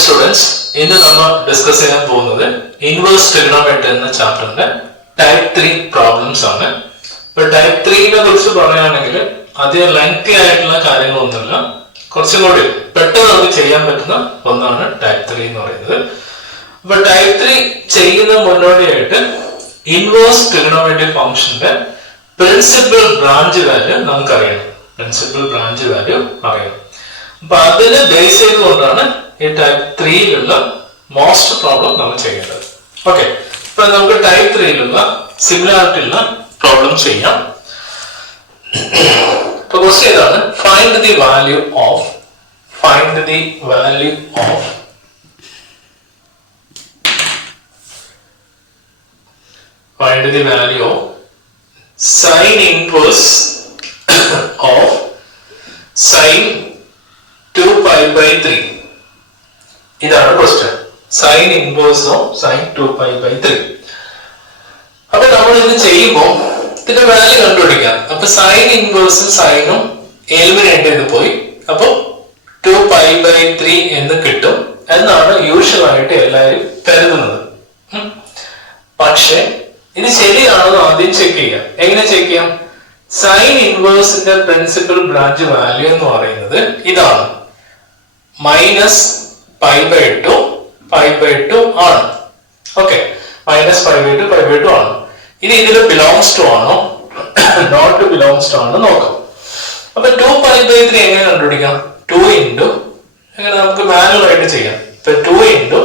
Students, ഇന്ന് നമ്മൾ discuss ചെയ്യാൻ പോകുന്നത് ഇൻവേഴ്സ് ട്രിഗണോമെട്രി എന്ന ചാപ്റ്ററിന്റെ ടൈപ്പ് 3 പ്രോബ്ലംസ് ആണ്. ഇപ്പൊ ടൈപ്പ് 3നെ കുറിച്ച് പറയുകയാണെങ്കിൽ അധികം ലെങ്തി ആയിട്ടുള്ള കാര്യങ്ങളൊന്നുമില്ല, കുറച്ചും കൂടി പെട്ടെന്ന് നമുക്ക് ചെയ്യാൻ പറ്റുന്ന ഒന്നാണ് ടൈപ്പ് 3 എന്ന് പറയുന്നത്. അപ്പൊ ടൈപ്പ് 3 ചെയ്യുന്ന മുന്നോടിയായിട്ട് ഇൻവേഴ്സ് ട്രിഗണോമെട്രി ഫംഗ്ഷന്റെ പ്രിൻസിപ്പൽ ബ്രാഞ്ച് വാല്യൂ നമുക്കറിയണം. പ്രിൻസിപ്പൽ ബ്രാഞ്ച് വാല്യൂ അറിയണം. അപ്പൊ അതിനെ ബേസ് ചെയ്തുകൊണ്ടാണ് ഈ ടൈപ്പ് 3യിലുള്ള മോസ്റ്റ് പ്രോബ്ലം നമ്മൾ ചെയ്യേണ്ടത്. ഓക്കെ, ഇപ്പൊ നമുക്ക് ടൈപ്പ് 3യിലുള്ള സിമിലാരിറ്റി ഉള്ള പ്രോബ്ലം ചെയ്യാം. ഇപ്പൊ ക്വസ്റ്റ്യൻ ഇതാണ്: find the value of sin inverse of sin 2 pi by 3. ഇതാണ് question. Sine inverse of sine 2 pi by 3. അപ്പൊ നമ്മൾ ഇത് ചെയ്യുമ്പോൾ ഇതിന്റെ വാല്യൂ കണ്ടുപിടിക്കാം. അപ്പൊ സൈൻ ഇൻവേഴ്സും സൈനും എലിമിനേറ്റ് ചെയ്ത് പോയി. അപ്പൊ 2 pi by 3 എന്ന് കിട്ടും എന്നാണ് യൂഷ്വൽ ആയിട്ട് എല്ലാവരും കരുതുന്നത്. പക്ഷെ ഇത് ശരിയാണെന്ന് ആദ്യം ചെക്ക് ചെയ്യാം. എങ്ങനെ ചെക്ക് ചെയ്യാം? സൈൻ ഇൻവേഴ്സിന്റെ പ്രിൻസിപ്പൽ ബ്രാഞ്ച് വാല്യൂ എന്ന് പറയുന്നത് ഇതാണ്, മൈനസ് പൈ ബൈ ടു ആണ്. Okay, minus pi by two ആണ്. ഇനി ഇതിൽ ബിലോങ്സ് ടു ആണോ നോട്ട് ബിലോങ്സ് ടു ആണോ നോക്കാം. അപ്പൊ 2 pi by 3 എങ്ങനെ കണ്ടുപിടിക്കാം? 2 ഇൻറ്റു എങ്ങനെ നമുക്ക് മാനുവൽ ആയിട്ട് ചെയ്യാം. ഇപ്പൊ 2 ഇൻറ്റു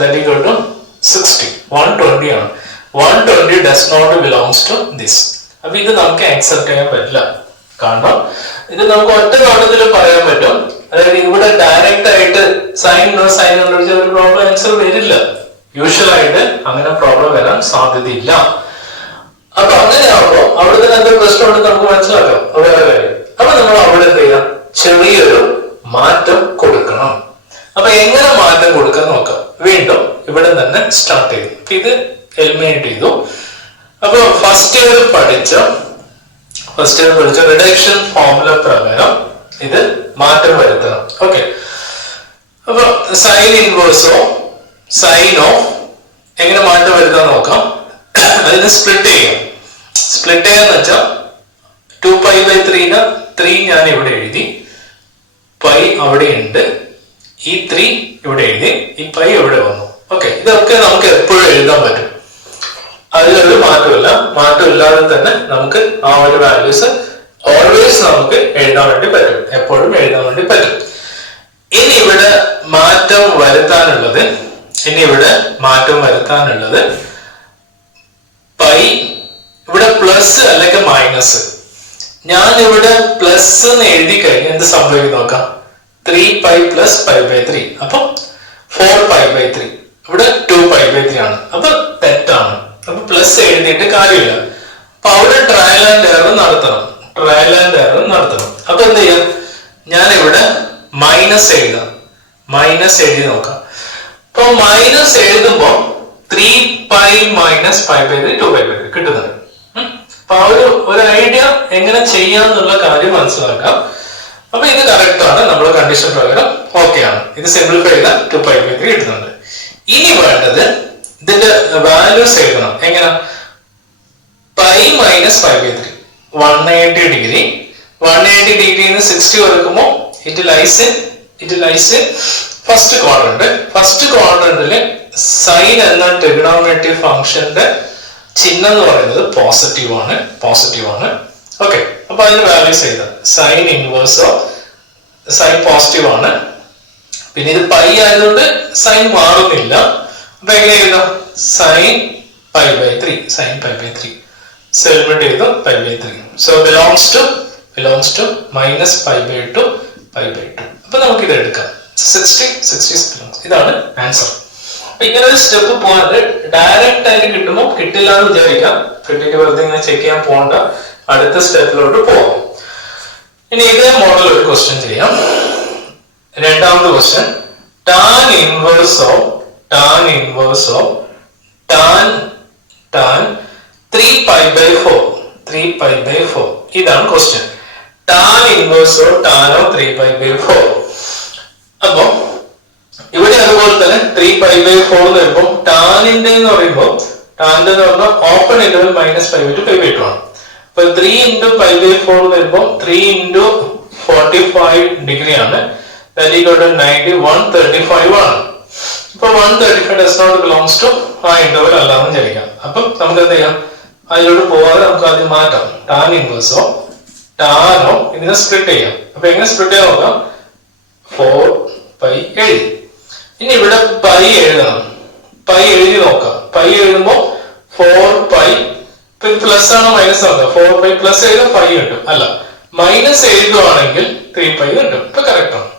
ദാറ്റ് ഈക്വൽ ടു 60, 120 ആണ്. 120 does not belongs to this. അപ്പൊ ഇത് നമുക്ക് ആക്സെപ്റ്റ് ചെയ്യാൻ പറ്റില്ല. കാരണം ഇത് നമുക്ക് ഒറ്റ നോട്ടത്തിൽ പറയാൻ പറ്റും. അതായത് ഇവിടെ ഡയറക്റ്റ് ആയിട്ട് സൈൻ കണ്ടുപിടിച്ച ഒരു പ്രോബ്ലം ആൻസർ വരില്ല. യൂഷ്വൽ ആയിട്ട് അങ്ങനെ പ്രോബ്ലം വരാൻ സാധ്യതയില്ല. അപ്പൊ അങ്ങനെയാവുമ്പോ അവിടെ തന്നെ എന്തൊരു പ്രശ്നമുണ്ട് നമുക്ക് മനസ്സിലാക്കാം. വേറെ കാര്യം. അപ്പൊ നമ്മൾ അവിടെ എന്ത് ചെയ്യാം? ചെറിയൊരു മാറ്റം കൊടുക്കണം. അപ്പൊ എങ്ങനെ മാറ്റം കൊടുക്കാൻ നോക്കാം. വീണ്ടും ഇവിടെ തന്നെ സ്റ്റാർട്ട് ചെയ്തു. ഇത് എലിമിനേറ്റ് ചെയ്തു. അപ്പൊ ഫസ്റ്റ് ഇയർ പഠിച്ച റിഡക്ഷൻ ഫോർമുല പ്രകാരം ഇത് മാറ്റം വരുത്തണം. ഓക്കെ, അപ്പൊ സൈൻ ഇൻവേഴ്സോ സൈനോ എങ്ങനെ മാറ്റം വരുത്താൻ നോക്കാം. അതിന് സ്പ്ലിറ്റ് ചെയ്യാന്ന് വെച്ചാൽ 2 pi by 3 3 ഞാൻ ഇവിടെ എഴുതി, പൈ അവിടെ ഉണ്ട്, ഈ 3 ഇവിടെ എഴുതി, ഈ പൈ ഇവിടെ വന്നു. ഓക്കെ, ഇതൊക്കെ നമുക്ക് എപ്പോഴും എഴുതാൻ പറ്റും. അതിലൊരു മാറ്റമില്ലാതെ തന്നെ നമുക്ക് ആ ഒരു വാല്യൂസ് ഓൾവേസ് നമുക്ക് എഴുതാൻ വേണ്ടി പറ്റും, എപ്പോഴും എഴുതാൻ വേണ്ടി പറ്റും. ഇനി ഇവിടെ മാറ്റം വരുത്താനുള്ളത് പൈ ഇവിടെ പ്ലസ് അല്ലെങ്കിൽ മൈനസ്. ഞാൻ ഇവിടെ പ്ലസ് എന്ന് എഴുതി കഴിഞ്ഞാൽ എന്ത് സംഭവിക്കും നോക്കാം. 3 pi plus pi by 3, അപ്പൊ 4 pi by 3. ഇവിടെ 2 pi by 3 ആണ്. അപ്പൊ തെറ്റാണ്. അപ്പൊ പ്ലസ് എഴുതിയിട്ട് കാര്യമില്ല. അപ്പൊ അവിടെ ട്രയൽ ആൻഡ് എറർ നടത്തണം. അപ്പൊ എന്ത് ചെയ്യാം? ഞാൻ ഇവിടെ മൈനസ് എഴുതി നോക്കാം. അപ്പൊ minus എഴുതുമ്പോ 3 pi minus pi by 3 2 pi by 3 കിട്ടുന്നത്. അപ്പൊ ആ ഒരു ഐഡിയ എങ്ങനെ ചെയ്യാന്നുള്ള കാര്യം മനസ്സിലാക്കാം. അപ്പൊ ഇത് കറക്റ്റ് ആണ്, നമ്മുടെ കണ്ടീഷൻ പ്രകാരം ഓക്കെ ആണ്. ഇത് സിംപ്ലിഫൈ ചെയ്താൽ 2 pi by 3 കിട്ടുന്നുണ്ട്. ഇനി വേണ്ടത് ഇതിന്റെ വാല്യൂസ് എഴുതണം. എങ്ങനെ? Pi minus pi by 3 180 degree. 180 ഡിഗ്രിന്ന് 60 കൊടുക്കുമ്പോൾ ഇറ്റ് ലൈസ് ഫസ്റ്റ് ക്വാഡ്രന്റില് സൈൻ എന്ന ട്രിഗണോമെട്രി ഫംഗ്ഷന്റെ ചിഹ്നം എന്ന് പറയുന്നത് പോസിറ്റീവ് ആണ്. ഓക്കെ, അപ്പൊ അതിന് വാല്യൂസ് എഴുതാം. സൈൻ ഇൻവേഴ്സോ സൈൻ പോസിറ്റീവ് ആണ്. പിന്നെ ഇത് പൈ ആയതുകൊണ്ട് സൈൻ മാറുന്നില്ല. അപ്പൊ എങ്ങനെ എഴുതാം? സൈൻ പൈ ബൈ 3 സെൽമെന്റ് ചെയ്തു pi by 3. So belongs to minus pi by 2 അപ്പൊ നമുക്ക് ഇത് എടുക്കാം. 60 ഇതാണ് ആൻസർ. അപ്പൊ ഇങ്ങനെ ഒരു സ്റ്റെപ്പ് പോകാതെ ഡയറക്റ്റ് ആയിട്ട് കിട്ടുമ്പോൾ കിട്ടില്ല എന്ന് വിചാരിക്കാം. കിട്ടിയിട്ട് വെറുതെ ഇങ്ങനെ ചെക്ക് ചെയ്യാൻ പോകണ്ട, അടുത്ത സ്റ്റെപ്പിലോട്ട് പോവാം. ഇനി ഇതേ മോഡൽ ഒരു ക്വസ്റ്റ്യൻ ചെയ്യാം. രണ്ടാമത്തെ question: tan inverse of tan 3 pi by 4 ഇതാണ് question. tan inverse of tan of 3 pi by 4. അപ്പൊ 3π/4 എന്ന് വരുമ്പോൾ ടാനിന്റെ എന്ന് പറയുമ്പോൾ ടാനിന്റെ എന്ന് പറഞ്ഞാൽ ഓപ്പൺ ഇന്റർവൽ -π/2 π/2 ആണ്. അപ്പൊ 3 × π/4 വരുമ്പോൾ 3 × 45 ഡിഗ്രി ആണ്. That equal to 90, 135 ആണ്. അപ്പൊ 135 does not belongs to ആ ഇന്റർവൽ അല്ലാന്ന് വിചാരിക്കാം. അപ്പം നമുക്ക് എന്ത് ചെയ്യാം, അതിലോട്ട് പോവാതെ നമുക്ക് ആദ്യം മാറ്റാം. ടാൻ ഇൻവേഴ്സോ ടാനോ ഇതിനെ സ്പ്ലിറ്റ് ചെയ്യാം. അപ്പൊ എങ്ങനെ സ്പ്ലിറ്റ് ചെയ്യാൻ നോക്കാം, 4π എഴുതി. ഇനി ഇവിടെ പൈ എഴുതണം. പൈ എഴുതി നോക്കാം. പൈ എഴുതുമ്പോ 4π പ്ലസ് ആണോ മൈനസ് ആണോ, 4π പ്ലസ് എഴുതാൻ 5 കിട്ടും, അല്ല മൈനസ് എഴുതുവാണെങ്കിൽ 3π കിട്ടും. ഇപ്പൊ കറക്റ്റ് ആണ്.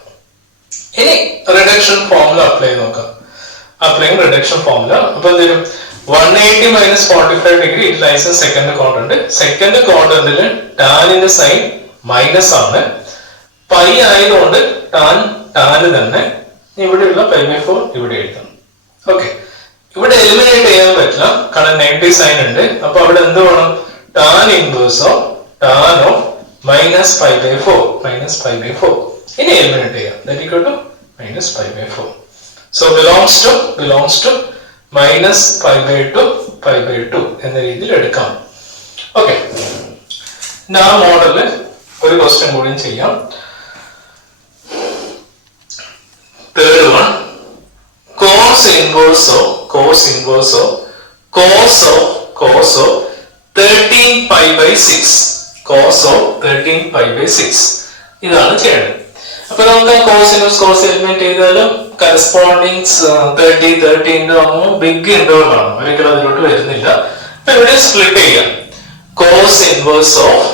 ഇനി റിഡക്ഷൻ ഫോർമുല അപ്ലൈ ചെയ്ത് നോക്കാം. Applying reduction formula. അപ്പൊ എന്തെങ്കിലും 180 - 45 degree it lies in second quadrant. Second ക്വാഡ്രന്റിൽ ടാനിന്റെ സൈൻ മൈനസ് ആണ്. പൈ ആയതുകൊണ്ട് ടാന് തന്നെ ഇവിടെയുള്ള π/4 ഇവിടെ എഴുതണം. ഓക്കെ, ഇവിടെ എലിമിനേറ്റ് ചെയ്യാൻ പറ്റില്ല കാരണം നെഗറ്റീവ് സൈൻ ഉണ്ട്. അപ്പൊ അവിടെ എന്ത് വേണം, ടാൻ ഇൻവേഴ്സോ ടാനോ -π/4 ഇനി എലിമിനേറ്റ് ചെയ്യാം. That equal to -π/4. So belongs to -π/2 എന്ന രീതിയിൽ എടുക്കാം. ഓക്കെ, ആ മോഡലില് ഒരു ക്വസ്റ്റ്യൻ കൂടി ചെയ്യാം. Third one, cos inverse of 13π/6. cos of 13π/6 ഇതാണ് ചെയ്യേണ്ടത്. അപ്പൊ നമുക്ക് കോസ് എലിമെന്റ് ചെയ്താലും കറസ്പോണ്ടിങ് 30 ആകുമ്പോൾ ബിഗ് ഇന്റർവൽ ആണ്, ഒരിക്കലും അതിലോട്ട് വരുന്നില്ല. അപ്പൊ ഇവിടെ സ്പ്ലിറ്റ് ചെയ്യാം. Cos inverse of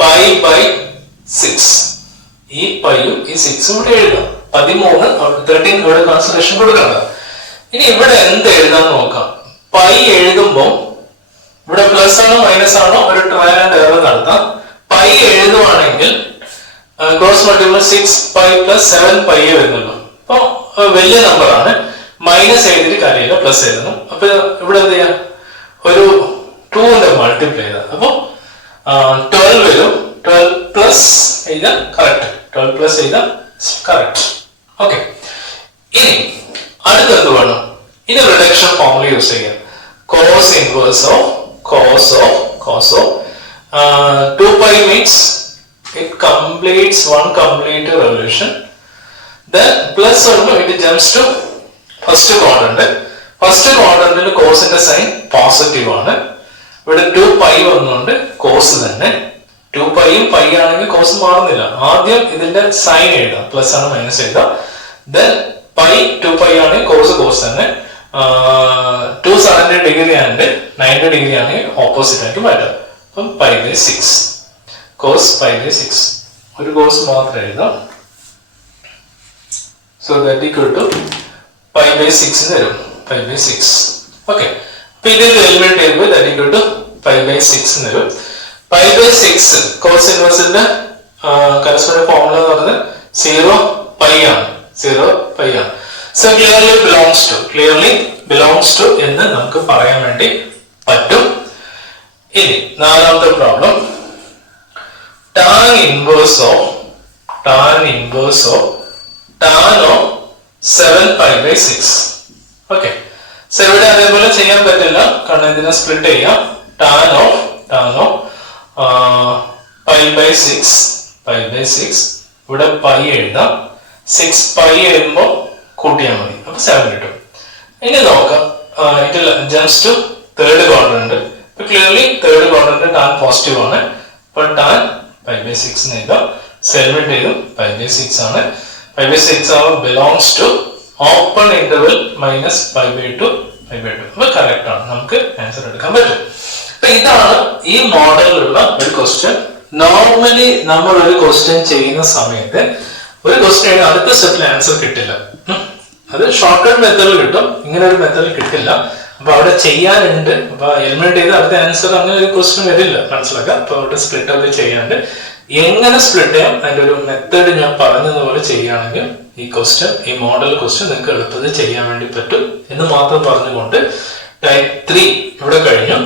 π/6. ഈ പൈയും ഈ 6ഉം ഇവിടെ എഴുതാം. 13 ഇവിടെ ട്രാൻസ്ലേഷൻ കൊടുക്കണ്ട. ഇനി ഇവിടെ എന്ത് എഴുതാൻ നോക്കാം. പൈ എഴുതുമ്പോൾ ഇവിടെ പ്ലസ് ആണോ മൈനസ് ആണോ ഒരു ട്രയൽ ആൻഡ് എറർ നടത്താം. പൈ എഴുതുവാണെങ്കിൽ ക്രോസ് മൾട്ടിപ്പിൾ 6π + 7π വരുന്നുള്ളൂ. അപ്പൊ വലിയ നമ്പർ ആണ്. മൈനസ് എഴുതിയിട്ട് കാര്യമില്ല, പ്ലസ് എഴുതണം. അപ്പൊ ഇവിടെ എന്ത് ചെയ്യാം, ഒരു 2 മൾട്ടിപ്ലൈ ചെയ്താൽ അപ്പൊ 12 വരും. 12+ എഴുതാൻ കറക്റ്റ്, 12+ എഴുതാൻ കറക്റ്റ്. ഓക്കെ, ഇനി അടുത്ത എന്ത് വേണം, ഇനി റിഡക്ഷൻ ഫോർമുല യൂസ് ചെയ്യാം. cos inverse of 2π means it completes one complete revolution. Then plus it jumps to first quadrant. First quadrant cos ന്റെ സൈൻ പോസിറ്റീവ് ആണ്. ഇവിടെ 2π വന്നുകൊണ്ട് cos തന്നെ. 2π യും π ആണെങ്കിൽ cos മാറുന്നില്ല. ആദ്യം ഇതിന്റെ സൈൻ എഴുതാം, പ്ലസ് ആണ് മൈനസ് എഴുതാം. Then π 2π ആണെങ്കിൽ cos തന്നെ. 270 ഡിഗ്രി ആൻഡ് 90 ഡിഗ്രി ആണെങ്കിൽ ഓപ്പോസിറ്റ് ആയിട്ട് മാറ്റാം. അപ്പം π/6 cos π/6 ഒരു cos മാത്രം എഴുതാം. സോ ദാറ്റ് ഈക്വൽ ടു π/6 വരും. π/6. ഓക്കെ, അപ്പൊ ഇത് എലിമിനേറ്റ് ചെയ്യുമ്പോൾ ദാറ്റ് ഈക്വൽ ടു π/6 വരും. π/6 cos ഇൻവേഴ്സിന്റെ കറസ്പോണ്ടിങ് ഫോർമുല എന്ന് പറയുന്നത് 0π ആണ്. 0π ആണ്. So clearly belongs to എന്ന് നമുക്ക് പറയാൻ വേണ്ടി പറ്റും. ഇനി നാലാമത്തെ problem, tan inverse of tan of 7π/6. Okay, so ഇവിടെ അതേപോലെ ചെയ്യാൻ പറ്റില്ല കാരണം ഇതിനെ സ്പ്ലിറ്റ് ചെയ്യാം. tan of π/6 ഇവിടെ π എഴുതാം. 6π എഴുതുമ്പോൾ കൂട്ടിയാൽ മതി, അപ്പൊ 7 കിട്ടും. ഇനി നോക്കാം, it jumps to third quadrant. ഇപ്പൊ clearly third quadrant tan positive ആണ്. അപ്പൊ tan π/6 എഴുതാം. സെൽമിറ്റ് ചെയ്തും π/6 ആണ്. π/6 belongs to open interval -π/2. അപ്പൊ കറക്റ്റ് ആണ്, നമുക്ക് ആൻസർ എടുക്കാൻ പറ്റും. അപ്പൊ ഇതാണ് ഈ മോഡലിലുള്ള ഒരു ക്വസ്റ്റ്യൻ. നോർമലി നമ്മൾ ഒരു ക്വസ്റ്റ്യൻ ചെയ്യുന്ന സമയത്ത് ഒരു ക്വസ്റ്റ്യൻ അടുത്ത സ്റ്റെപ്പിൽ ആൻസർ കിട്ടില്ല. അത് ഷോർട്ട് കട്ട് മെത്തേഡിൽ കിട്ടും, ഇങ്ങനെ ഒരു മെത്തേഡിൽ കിട്ടില്ല. അപ്പൊ അവിടെ ചെയ്യാനുണ്ട്. അപ്പൊ എലിമിനേറ്റ് ചെയ്ത് അടുത്ത ആൻസർ അങ്ങനെ ഒരു ക്വസ്റ്റ്യൻ വരില്ല, മനസ്സിലാക്കാം. അപ്പൊ അവിടെ സ്പ്ലിറ്റ് ഒക്കെ ചെയ്യാണ്ട് എങ്ങനെ സ്പ്ലിറ്റ് ചെയ്യാം അതിന്റെ ഒരു മെത്തേഡ് ഞാൻ പറഞ്ഞതുപോലെ ചെയ്യുകയാണെങ്കിൽ ഈ ക്വസ്റ്റ്യൻ, ഈ മോഡൽ ക്വസ്റ്റ്യൻ നിങ്ങൾക്ക് എളുപ്പത്തിൽ ചെയ്യാൻ വേണ്ടി പറ്റും എന്ന് മാത്രം പറഞ്ഞുകൊണ്ട് ടൈപ്പ് 3 ഇവിടെ കഴിഞ്ഞു.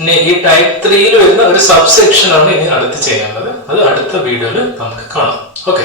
ഇനി ഈ ടൈപ്പ് 3 വരുന്ന ഒരു സബ് സെക്ഷൻ ആണ് ഇനി അടുത്ത് ചെയ്യാനുള്ളത്. അത് അടുത്ത വീഡിയോയിൽ നമുക്ക് കാണാം. ഓക്കെ.